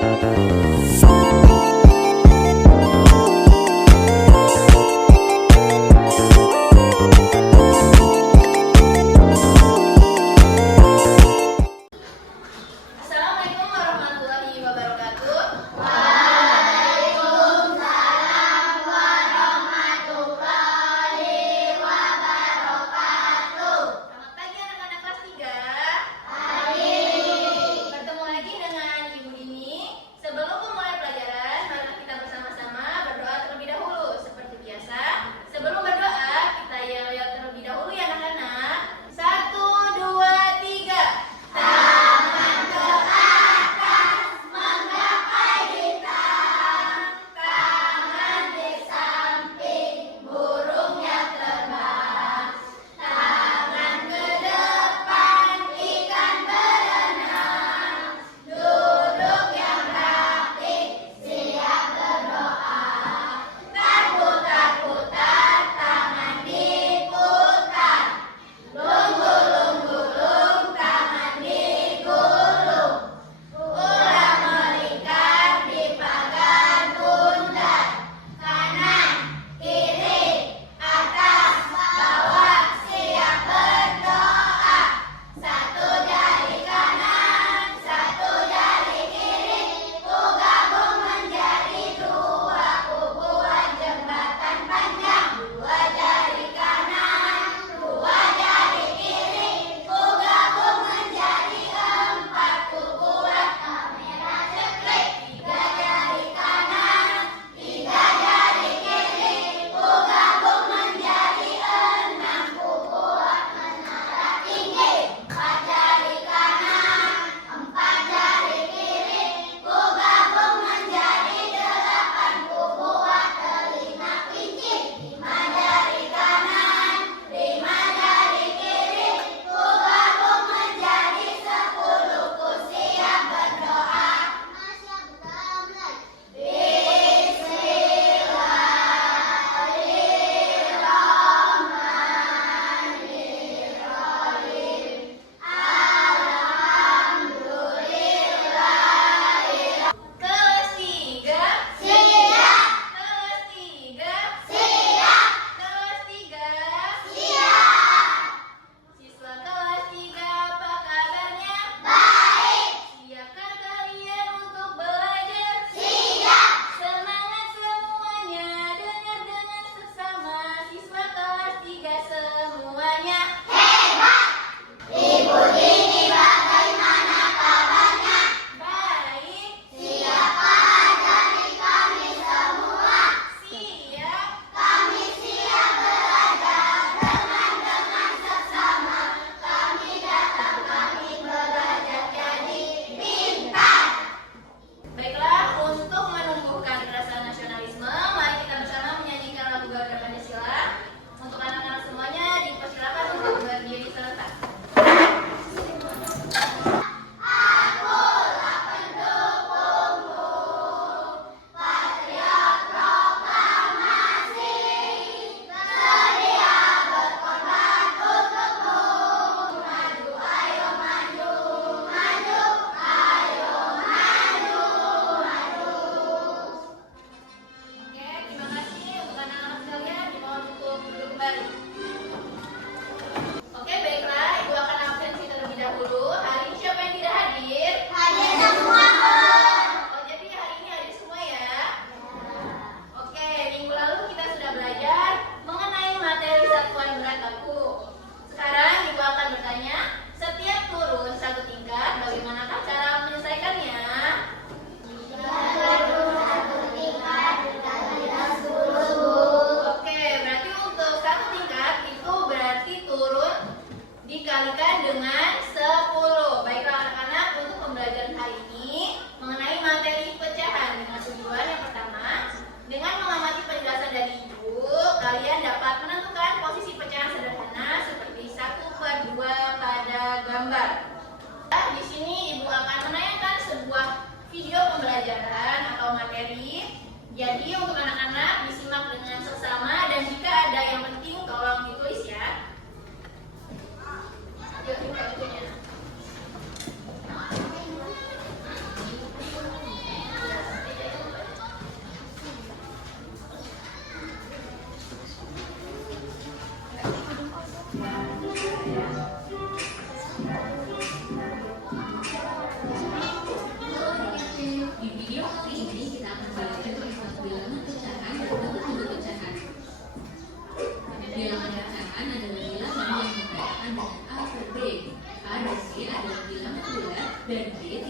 Assalamualaikum warahmatullahi wabarakatuh. Selamat pagi anak-anak kelas 3. Bertemu lagi dengan Ibu Dini. Sebelum memulai pelajaran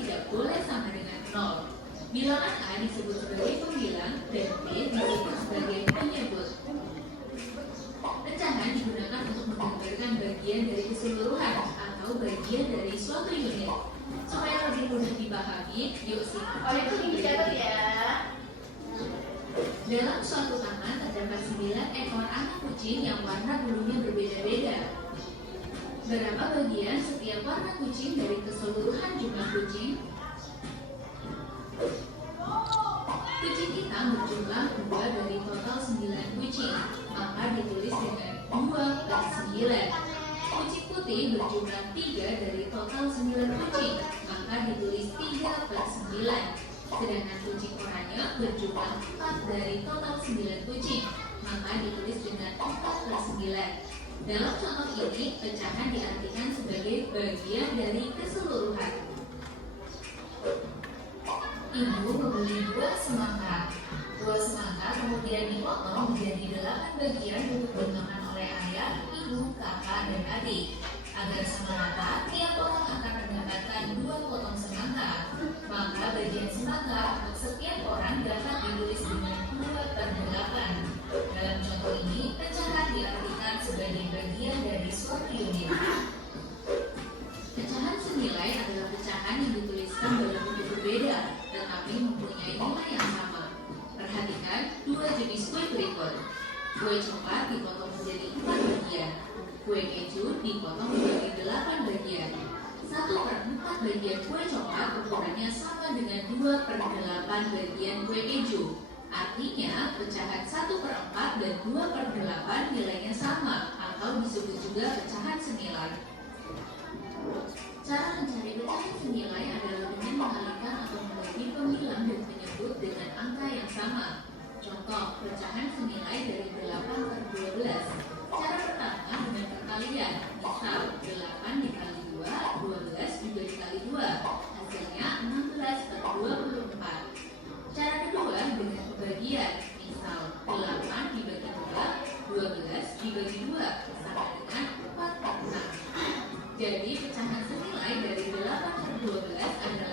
tidak boleh sama dengan 0. Bilangan A disebut sebagai pembilang dan B disebut sebagai penyebut. Pecahan digunakan untuk menggambarkan bagian dari keseluruhan atau bagian dari suatu unit. Supaya lebih mudah dipahami, yuk simak. Oh, itu dicatat ya. Dalam suatu taman terdapat 9 ekor anak kucing yang warna bulunya berbeda-beda. Berapa bagian setiap warna kucing dari keseluruhan jumlah kucing? Kucing hitam berjumlah 2 dari total 9 kucing, maka ditulis dengan 2/9. Kucing putih berjumlah 3 dari total 9 kucing, maka ditulis 3/9. Sedangkan kucing oranye berjumlah 4 dari total 9 kucing, maka ditulis dengan 4/9. Dalam contoh ini, pecahan diartikan sebagai bagian dari keseluruhan. Ibu membeli 2 semangka. 2 semangka kemudian dipotong menjadi 8 bagian untuk dimakan oleh ayah, ibu, kakak, dan adik. Agar sama rata, tiap orang akan mendapatkan 2 potong semangka. Maka bagian semangka untuk setiap orang dapat ditulis dengan 2/8. Dalam contoh ini, pecahan diartikan sebagai bagian dari suatu unit. Pecahan senilai adalah pecahan yang dituliskan dalam bentuk berbeda, tetapi mempunyai nilai yang sama. Perhatikan 2 jenis kue berikut. Kue coklat dipotong menjadi 4 bagian. Kue keju dipotong menjadi 8 bagian. 1/4 bagian kue coklat ukurannya sama dengan 2/8 bagian kue keju. Artinya, pecahan 1/4 dan 2/8 nilainya sama, atau disebut juga pecahan senilai. Cara mencari pecahan senilai adalah dengan mengalihkan atau membagi pembilang dan penyebut dengan angka yang sama. Contoh, pecahan senilai dari 8/12. Cara pertama dengan perkalian. Misal, 8 dikali 2, 12 juga dikali 2. Hasilnya 16/24. Cara kedua dengan pembagian. Misal, 8 dibagi 2, 12 dibagi 2, sama dengan 4/6. Jadi, pecahan senilai dari 8/12 adalah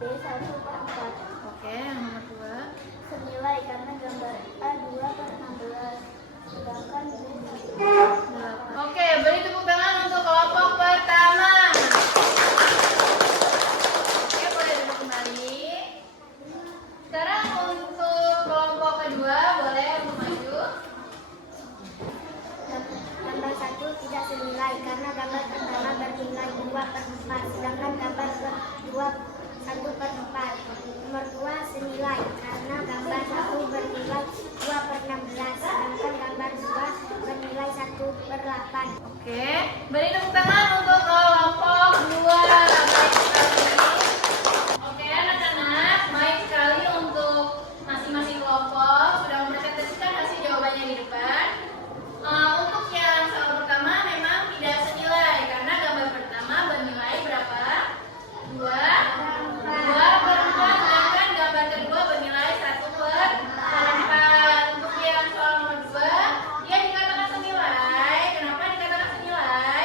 B1/4. Oke, yang nomor 2. Senilai karena gambar A 2/16. Sedangkan B 8. Oke, beri tepuk tangan untuk kelompok pertama. Oke, boleh duduk kembali. Sekarang untuk kelompok kedua, boleh untuk maju. Gambar 1 tidak senilai karena gambar pertama bernilai 2/4, sedangkan gambar kedua 1/4. Nomor 2 senilai karena gambar 1 bernilai 2/16, sedangkan gambar 2 bernilai 1/8. Oke, beri tepuk tangan untuk kelompok 2. Baik sekali. Oke, anak-anak, baik sekali untuk masing-masing kelompok sudah mempresentasikan hasil jawabannya di depan. Untuk yang soal pertama memang tidak senilai karena gambar pertama bernilai berapa? 2/4, sedangkan gambar kedua bernilai 1/4. Untuk yang soal nomor 2, dia dikatakan senilai. Kenapa dikatakan senilai?